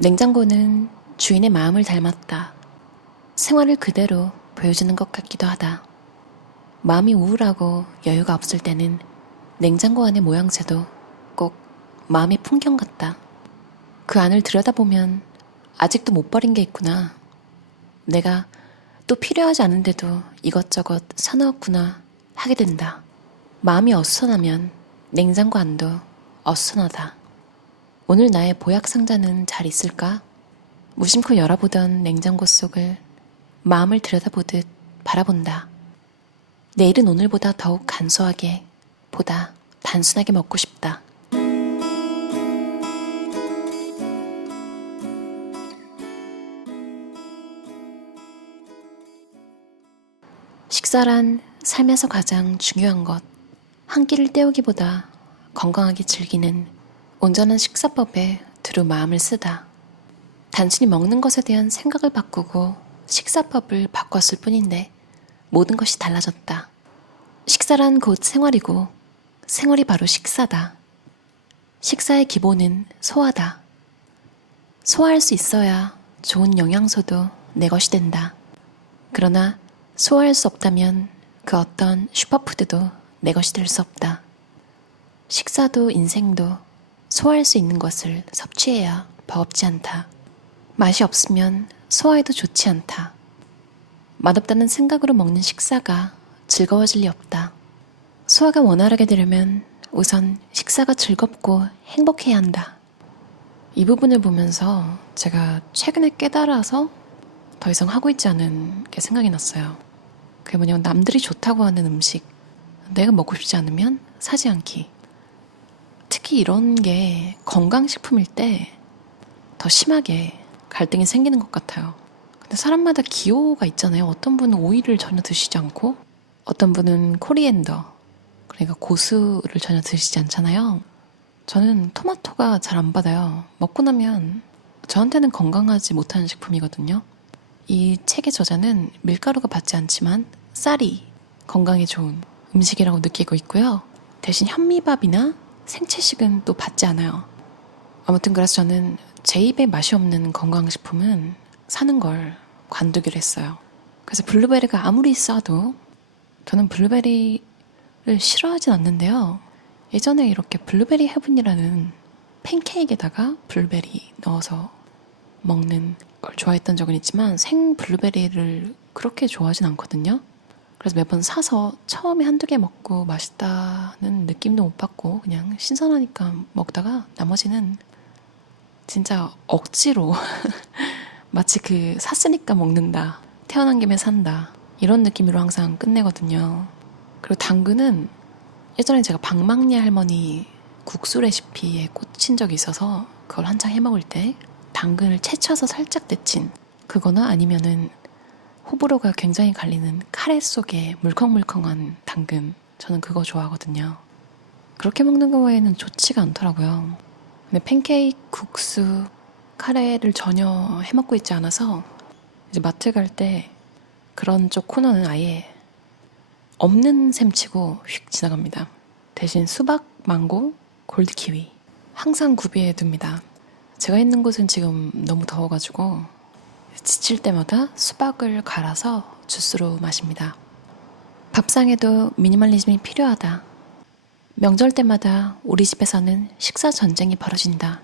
냉장고는 주인의 마음을 닮았다. 생활을 그대로 보여주는 것 같기도 하다. 마음이 우울하고 여유가 없을 때는 냉장고 안의 모양새도 꼭 마음의 풍경 같다. 그 안을 들여다보면 아직도 못 버린 게 있구나. 내가 또 필요하지 않은데도 이것저것 사놓았구나 하게 된다. 마음이 어수선하면 냉장고 안도 어수선하다. 오늘 나의 보약 상자는 잘 있을까? 무심코 열어보던 냉장고 속을 마음을 들여다보듯 바라본다. 내일은 오늘보다 더욱 간소하게, 보다 단순하게 먹고 싶다. 식사란 삶에서 가장 중요한 것. 한 끼를 때우기보다 건강하게 즐기는 온전한 식사법에 두루 마음을 쓰다. 단순히 먹는 것에 대한 생각을 바꾸고 식사법을 바꿨을 뿐인데 모든 것이 달라졌다. 식사란 곧 생활이고 생활이 바로 식사다. 식사의 기본은 소화다. 소화할 수 있어야 좋은 영양소도 내 것이 된다. 그러나 소화할 수 없다면 그 어떤 슈퍼푸드도 내 것이 될 수 없다. 식사도 인생도 소화할 수 있는 것을 섭취해야 버겁지 않다. 맛이 없으면 소화해도 좋지 않다. 맛없다는 생각으로 먹는 식사가 즐거워질 리 없다. 소화가 원활하게 되려면 우선 식사가 즐겁고 행복해야 한다. 이 부분을 보면서 제가 최근에 깨달아서 더 이상 하고 있지 않은 게 생각이 났어요. 그게 뭐냐면 남들이 좋다고 하는 음식, 내가 먹고 싶지 않으면 사지 않기. 특히 이런 게 건강식품일 때 더 심하게 갈등이 생기는 것 같아요. 근데 사람마다 기호가 있잖아요. 어떤 분은 오이를 전혀 드시지 않고 어떤 분은 코리앤더, 그러니까 고수를 전혀 드시지 않잖아요. 저는 토마토가 잘 안 받아요. 먹고 나면 저한테는 건강하지 못한 식품이거든요. 이 책의 저자는 밀가루가 받지 않지만 쌀이 건강에 좋은 음식이라고 느끼고 있고요. 대신 현미밥이나 생채식은 또 받지 않아요. 아무튼 그래서 저는 제 입에 맛이 없는 건강식품은 사는 걸 관두기로 했어요. 그래서 블루베리가 아무리 싸도 저는 블루베리를 싫어하진 않는데요. 예전에 이렇게 블루베리 헤븐이라는 팬케이크에다가 블루베리 넣어서 먹는 걸 좋아했던 적은 있지만 생 블루베리를 그렇게 좋아하진 않거든요. 그래서 매번 사서 처음에 한두 개 먹고 맛있다는 느낌도 못 받고 그냥 신선하니까 먹다가 나머지는 진짜 억지로 마치 그 샀으니까 먹는다, 태어난 김에 산다 이런 느낌으로 항상 끝내거든요. 그리고 당근은 예전에 제가 박막리 할머니 국수 레시피에 꽂힌 적이 있어서 그걸 한창 해먹을 때 당근을 채쳐서 살짝 데친 그거나 아니면은 호불호가 굉장히 갈리는 카레 속에 물컹물컹한 당근, 저는 그거 좋아하거든요. 그렇게 먹는 거 외에는 좋지가 않더라고요. 근데 팬케이크, 국수, 카레를 전혀 해먹고 있지 않아서 이제 마트 갈 때 그런 쪽 코너는 아예 없는 셈치고 휙 지나갑니다. 대신 수박, 망고, 골드키위 항상 구비해 둡니다. 제가 있는 곳은 지금 너무 더워가지고 지칠 때마다 수박을 갈아서 주스로 마십니다. 밥상에도 미니멀리즘이 필요하다. 명절 때마다 우리 집에서는 식사 전쟁이 벌어진다.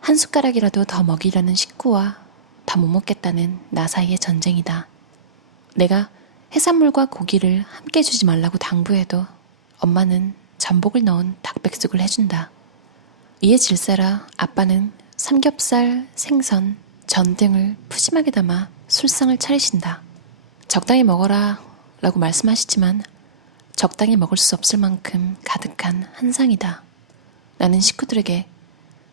한 숟가락이라도 더 먹이려는 식구와 더 못 먹겠다는 나 사이의 전쟁이다. 내가 해산물과 고기를 함께 주지 말라고 당부해도 엄마는 전복을 넣은 닭백숙을 해준다. 이에 질세라 아빠는 삼겹살, 생선, 전 등을 푸짐하게 담아 술상을 차리신다. 적당히 먹어라 라고 말씀하시지만 적당히 먹을 수 없을 만큼 가득한 한 상이다. 나는 식구들에게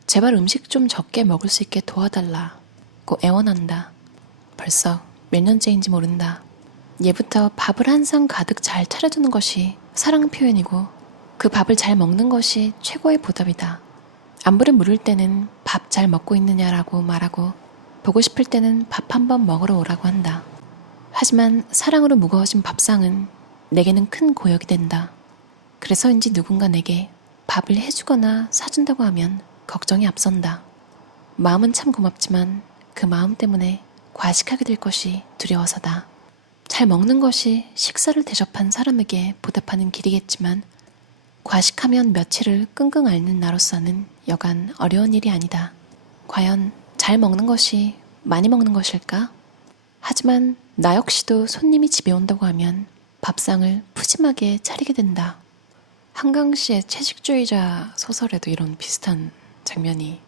제발 음식 좀 적게 먹을 수 있게 도와달라고 애원한다. 벌써 몇 년째인지 모른다. 예부터 밥을 한 상 가득 잘 차려주는 것이 사랑 표현이고 그 밥을 잘 먹는 것이 최고의 보답이다. 안부를 물을 때는 밥 잘 먹고 있느냐라고 말하고 보고 싶을 때는 밥 한 번 먹으러 오라고 한다. 하지만 사랑으로 무거워진 밥상은 내게는 큰 고역이 된다. 그래서인지 누군가 내게 밥을 해주거나 사준다고 하면 걱정이 앞선다. 마음은 참 고맙지만 그 마음 때문에 과식하게 될 것이 두려워서다. 잘 먹는 것이 식사를 대접한 사람에게 보답하는 길이겠지만 과식하면 며칠을 끙끙 앓는 나로서는 여간 어려운 일이 아니다. 과연 잘 먹는 것이 많이 먹는 것일까? 하지만 나 역시도 손님이 집에 온다고 하면 밥상을 푸짐하게 차리게 된다. 한강 씨의 채식주의자 소설에도 이런 비슷한 장면이,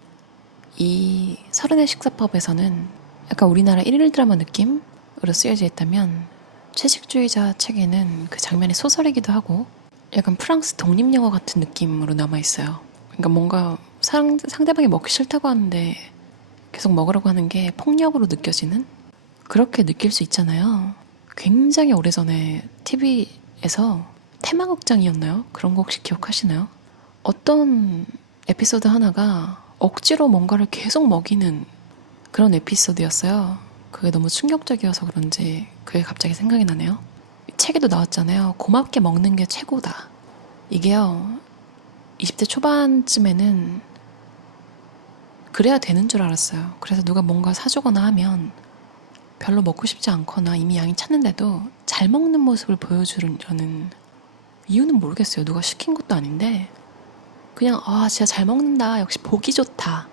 이 서른의 식사법에서는 약간 우리나라 일일 드라마 느낌으로 쓰여져 있다면 채식주의자 책에는 그 장면이 소설이기도 하고 약간 프랑스 독립영화 같은 느낌으로 남아있어요. 그러니까 뭔가 상대방이 먹기 싫다고 하는데 계속 먹으라고 하는 게 폭력으로 느껴지는, 그렇게 느낄 수 있잖아요. 굉장히 오래전에 TV에서 테마극장이었나요? 그런 거 혹시 기억하시나요? 어떤 에피소드 하나가 억지로 뭔가를 계속 먹이는 그런 에피소드였어요. 그게 너무 충격적이어서 그런지 그게 갑자기 생각이 나네요. 책에도 나왔잖아요. 고맙게 먹는 게 최고다. 이게요, 20대 초반쯤에는 그래야 되는 줄 알았어요. 그래서 누가 뭔가 사주거나 하면 별로 먹고 싶지 않거나 이미 양이 찼는데도 잘 먹는 모습을 보여주려는 이유는 모르겠어요. 누가 시킨 것도 아닌데 그냥 진짜 잘 먹는다, 역시 보기 좋다,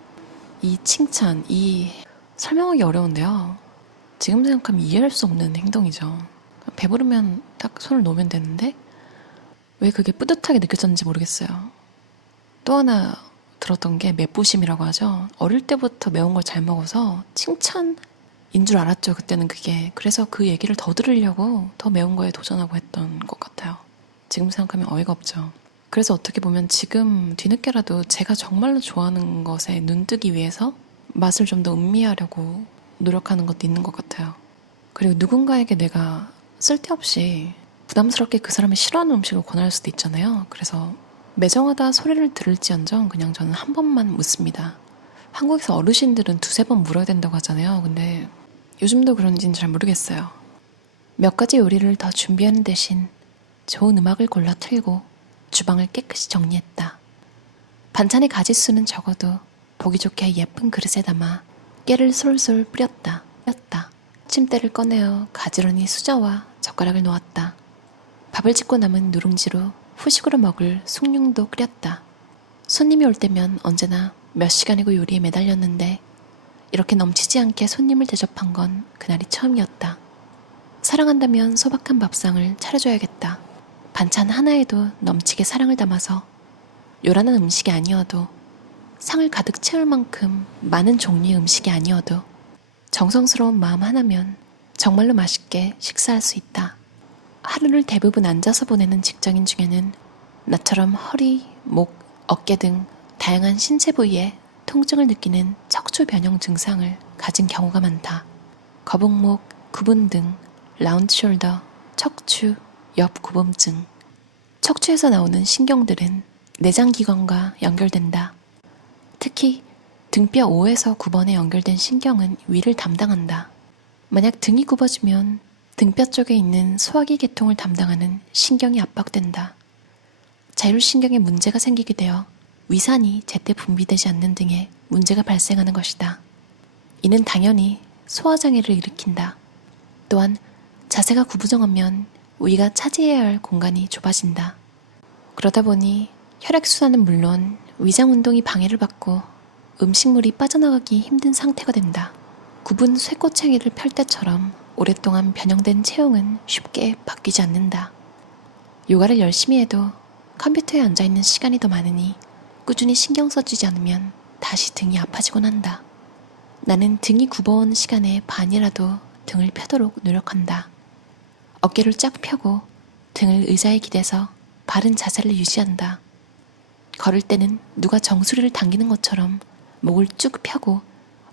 이 칭찬, 이 설명하기 어려운데요. 지금 생각하면 이해할 수 없는 행동이죠. 배부르면 딱 손을 놓으면 되는데 왜 그게 뿌듯하게 느껴졌는지 모르겠어요. 또 하나 들었던 게 맵부심이라고 하죠. 어릴 때부터 매운 걸 잘 먹어서 칭찬인 줄 알았죠, 그때는 그게. 그래서 그 얘기를 더 들으려고 더 매운 거에 도전하고 했던 것 같아요. 지금 생각하면 어이가 없죠. 그래서 어떻게 보면 지금 뒤늦게라도 제가 정말로 좋아하는 것에 눈뜨기 위해서 맛을 좀 더 음미하려고 노력하는 것도 있는 것 같아요. 그리고 누군가에게 내가 쓸데없이 부담스럽게 그 사람이 싫어하는 음식을 권할 수도 있잖아요. 그래서 매정하다 소리를 들을지언정 그냥 저는 한 번만 묻습니다. 한국에서 어르신들은 2-3번 물어야 된다고 하잖아요. 근데 요즘도 그런지는 잘 모르겠어요. 몇 가지 요리를 더 준비하는 대신 좋은 음악을 골라 틀고 주방을 깨끗이 정리했다. 반찬의 가짓수는 적어도 보기 좋게 예쁜 그릇에 담아 깨를 솔솔 뿌렸다. 침대를 꺼내어 가지런히 수저와 젓가락을 놓았다. 밥을 짓고 남은 누룽지로 후식으로 먹을 숭늉도 끓였다. 손님이 올 때면 언제나 몇 시간이고 요리에 매달렸는데 이렇게 넘치지 않게 손님을 대접한 건 그날이 처음이었다. 사랑한다면 소박한 밥상을 차려줘야겠다. 반찬 하나에도 넘치게 사랑을 담아서 요란한 음식이 아니어도, 상을 가득 채울 만큼 많은 종류의 음식이 아니어도 정성스러운 마음 하나면 정말로 맛있게 식사할 수 있다. 하루를 대부분 앉아서 보내는 직장인 중에는 나처럼 허리, 목, 어깨 등 다양한 신체 부위에 통증을 느끼는 척추 변형 증상을 가진 경우가 많다. 거북목, 구분 등, 라운드 숄더, 척추, 옆 구분증. 척추에서 나오는 신경들은 내장기관과 연결된다. 특히 등뼈 5에서 9번에 연결된 신경은 위를 담당한다. 만약 등이 굽어지면 등뼈 쪽에 있는 소화기 계통을 담당하는 신경이 압박된다. 자율신경에 문제가 생기게 되어 위산이 제때 분비되지 않는 등의 문제가 발생하는 것이다. 이는 당연히 소화장애를 일으킨다. 또한 자세가 구부정하면 위가 차지해야 할 공간이 좁아진다. 그러다 보니 혈액순환은 물론 위장 운동이 방해를 받고 음식물이 빠져나가기 힘든 상태가 된다. 굽은 쇠꼬챙이를 펼 때처럼 오랫동안 변형된 체형은 쉽게 바뀌지 않는다. 요가를 열심히 해도 컴퓨터에 앉아있는 시간이 더 많으니 꾸준히 신경 써주지 않으면 다시 등이 아파지곤 한다. 나는 등이 굽어온 시간의 반이라도 등을 펴도록 노력한다. 어깨를 쫙 펴고 등을 의자에 기대서 바른 자세를 유지한다. 걸을 때는 누가 정수리를 당기는 것처럼 목을 쭉 펴고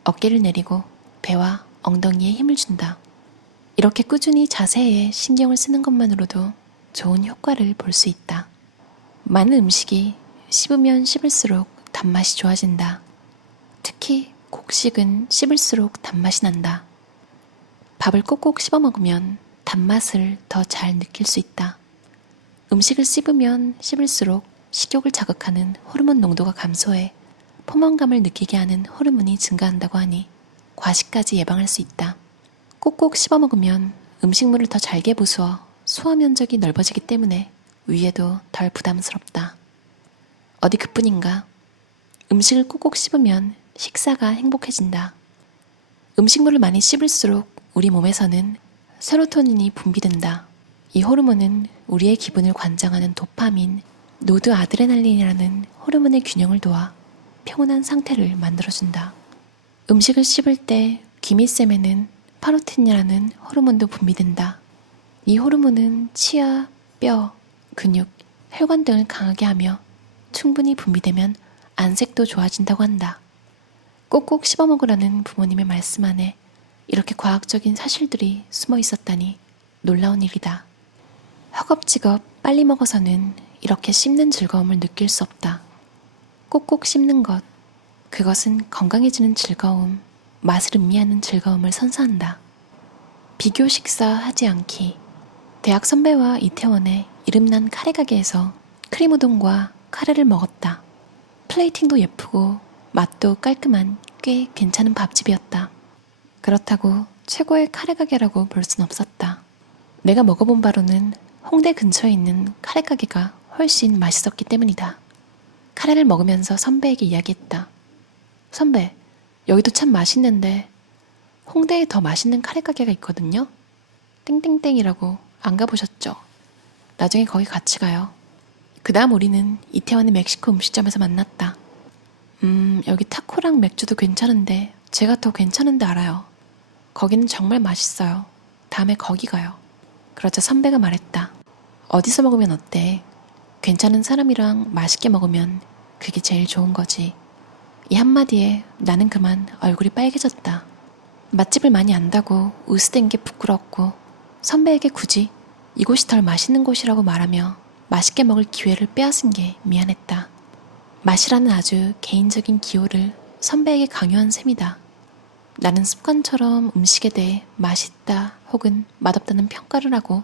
어깨를 내리고 배와 엉덩이에 힘을 준다. 이렇게 꾸준히 자세에 신경을 쓰는 것만으로도 좋은 효과를 볼 수 있다. 많은 음식이 씹으면 씹을수록 단맛이 좋아진다. 특히 곡식은 씹을수록 단맛이 난다. 밥을 꼭꼭 씹어 먹으면 단맛을 더 잘 느낄 수 있다. 음식을 씹으면 씹을수록 식욕을 자극하는 호르몬 농도가 감소해 포만감을 느끼게 하는 호르몬이 증가한다고 하니 과식까지 예방할 수 있다. 꼭꼭 씹어 먹으면 음식물을 더 잘게 부수어 소화 면적이 넓어지기 때문에 위에도 덜 부담스럽다. 어디 그뿐인가? 음식을 꼭꼭 씹으면 식사가 행복해진다. 음식물을 많이 씹을수록 우리 몸에서는 세로토닌이 분비된다. 이 호르몬은 우리의 기분을 관장하는 도파민, 노드아드레날린이라는 호르몬의 균형을 도와 평온한 상태를 만들어준다. 음식을 씹을 때 귀밑샘에는 파로틴이라는 호르몬도 분비된다. 이 호르몬은 치아, 뼈, 근육, 혈관 등을 강하게 하며 충분히 분비되면 안색도 좋아진다고 한다. 꼭꼭 씹어 먹으라는 부모님의 말씀 안에 이렇게 과학적인 사실들이 숨어 있었다니 놀라운 일이다. 허겁지겁 빨리 먹어서는 이렇게 씹는 즐거움을 느낄 수 없다. 꼭꼭 씹는 것, 그것은 건강해지는 즐거움, 맛을 음미하는 즐거움을 선사한다. 비교 식사하지 않기. 대학 선배와 이태원의 이름난 카레 가게에서 크림 우동과 카레를 먹었다. 플레이팅도 예쁘고 맛도 깔끔한 꽤 괜찮은 밥집이었다. 그렇다고 최고의 카레 가게라고 볼 순 없었다. 내가 먹어본 바로는 홍대 근처에 있는 카레 가게가 훨씬 맛있었기 때문이다. 카레를 먹으면서 선배에게 이야기했다. 선배, 여기도 참 맛있는데 홍대에 더 맛있는 카레 가게가 있거든요. 땡땡땡이라고 안 가보셨죠? 나중에 거기 같이 가요. 그 다음 우리는 이태원의 멕시코 음식점에서 만났다. 여기 타코랑 맥주도 괜찮은데 제가 더 괜찮은데 알아요. 거기는 정말 맛있어요. 다음에 거기 가요. 그러자 선배가 말했다. 어디서 먹으면 어때? 괜찮은 사람이랑 맛있게 먹으면 그게 제일 좋은 거지. 이 한마디에 나는 그만 얼굴이 빨개졌다. 맛집을 많이 안다고 으스댄 게 부끄럽고 선배에게 굳이 이곳이 덜 맛있는 곳이라고 말하며 맛있게 먹을 기회를 빼앗은 게 미안했다. 맛이라는 아주 개인적인 기호를 선배에게 강요한 셈이다. 나는 습관처럼 음식에 대해 맛있다 혹은 맛없다는 평가를 하고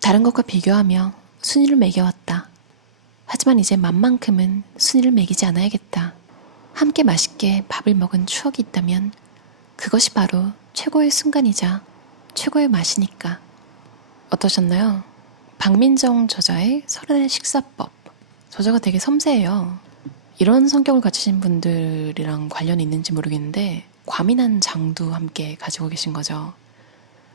다른 것과 비교하며 순위를 매겨왔다. 하지만 이제 맛만큼은 순위를 매기지 않아야겠다. 함께 맛있게 밥을 먹은 추억이 있다면 그것이 바로 최고의 순간이자 최고의 맛이니까. 어떠셨나요? 박민정 저자의 30의 식사법. 저자가 되게 섬세해요. 이런 성격을 가지신 분들이랑 관련이 있는지 모르겠는데 과민한 장도 함께 가지고 계신 거죠.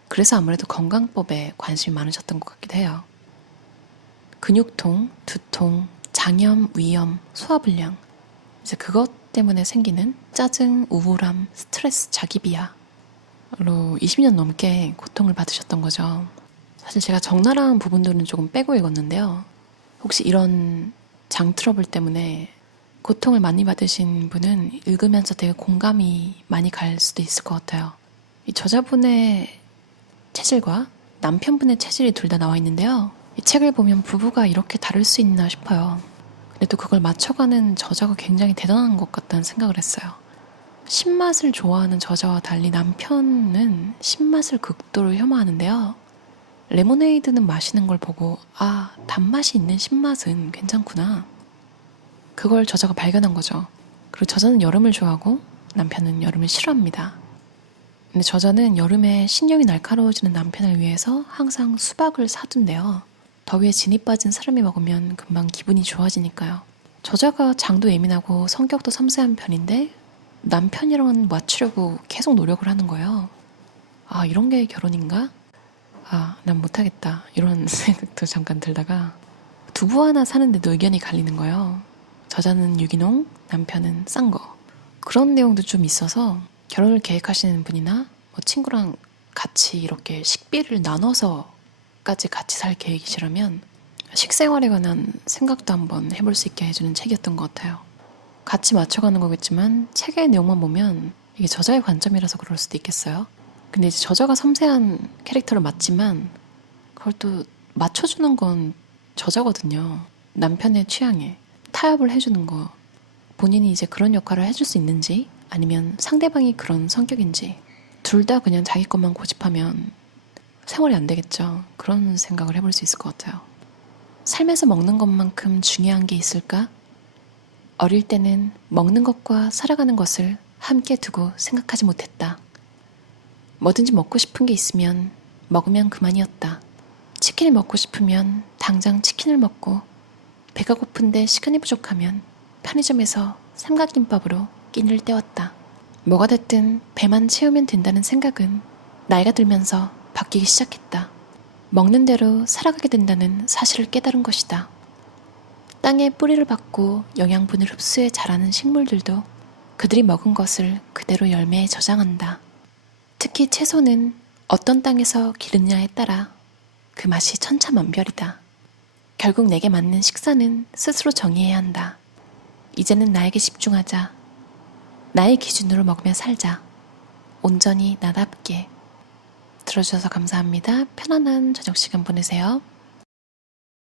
그래서 아무래도 건강법에 관심이 많으셨던 것 같기도 해요. 근육통, 두통, 장염, 위염, 소화불량. 이제 그것 때문에 생기는 짜증, 우울함, 스트레스, 자기비하로 20년 넘게 고통을 받으셨던 거죠. 사실 제가 적나라한 부분들은 조금 빼고 읽었는데요. 혹시 이런 장 트러블 때문에 고통을 많이 받으신 분은 읽으면서 되게 공감이 많이 갈 수도 있을 것 같아요. 이 저자분의 체질과 남편분의 체질이 둘 다 나와 있는데요. 이 책을 보면 부부가 이렇게 다를 수 있나 싶어요. 근데 또 그걸 맞춰가는 저자가 굉장히 대단한 것 같다는 생각을 했어요. 신맛을 좋아하는 저자와 달리 남편은 신맛을 극도로 혐오하는데요. 레모네이드는 마시는 걸 보고 아, 단맛이 있는 신맛은 괜찮구나. 그걸 저자가 발견한 거죠. 그리고 저자는 여름을 좋아하고 남편은 여름을 싫어합니다. 근데 저자는 여름에 신경이 날카로워지는 남편을 위해서 항상 수박을 사둔대요. 더위에 진이 빠진 사람이 먹으면 금방 기분이 좋아지니까요. 저자가 장도 예민하고 성격도 섬세한 편인데 남편이랑은 맞추려고 계속 노력을 하는 거예요. 아, 이런 게 결혼인가? 아, 난 못하겠다. 이런 생각도 잠깐 들다가 두부 하나 사는데도 의견이 갈리는 거예요. 저자는 유기농, 남편은 싼 거. 그런 내용도 좀 있어서 결혼을 계획하시는 분이나 뭐 친구랑 같이 이렇게 식비를 나눠서까지 같이 살 계획이시라면 식생활에 관한 생각도 한번 해볼 수 있게 해주는 책이었던 것 같아요. 같이 맞춰가는 거겠지만 책의 내용만 보면 이게 저자의 관점이라서 그럴 수도 있겠어요. 근데 이제 저자가 섬세한 캐릭터를 맡지만 그걸 또 맞춰주는 건 저자거든요. 남편의 취향에 타협을 해주는 거. 본인이 이제 그런 역할을 해줄 수 있는지 아니면 상대방이 그런 성격인지 둘 다 그냥 자기 것만 고집하면 생활이 안 되겠죠. 그런 생각을 해볼 수 있을 것 같아요. 삶에서 먹는 것만큼 중요한 게 있을까? 어릴 때는 먹는 것과 살아가는 것을 함께 두고 생각하지 못했다. 뭐든지 먹고 싶은 게 있으면 먹으면 그만이었다. 치킨이 먹고 싶으면 당장 치킨을 먹고, 배가 고픈데 시간이 부족하면 편의점에서 삼각김밥으로 끼니를 때웠다. 뭐가 됐든 배만 채우면 된다는 생각은 나이가 들면서 바뀌기 시작했다. 먹는 대로 살아가게 된다는 사실을 깨달은 것이다. 땅에 뿌리를 박고 영양분을 흡수해 자라는 식물들도 그들이 먹은 것을 그대로 열매에 저장한다. 특히 채소는 어떤 땅에서 기르느냐에 따라 그 맛이 천차만별이다. 결국 내게 맞는 식사는 스스로 정의해야 한다. 이제는 나에게 집중하자. 나의 기준으로 먹으며 살자. 온전히 나답게. 들어주셔서 감사합니다. 편안한 저녁 시간 보내세요.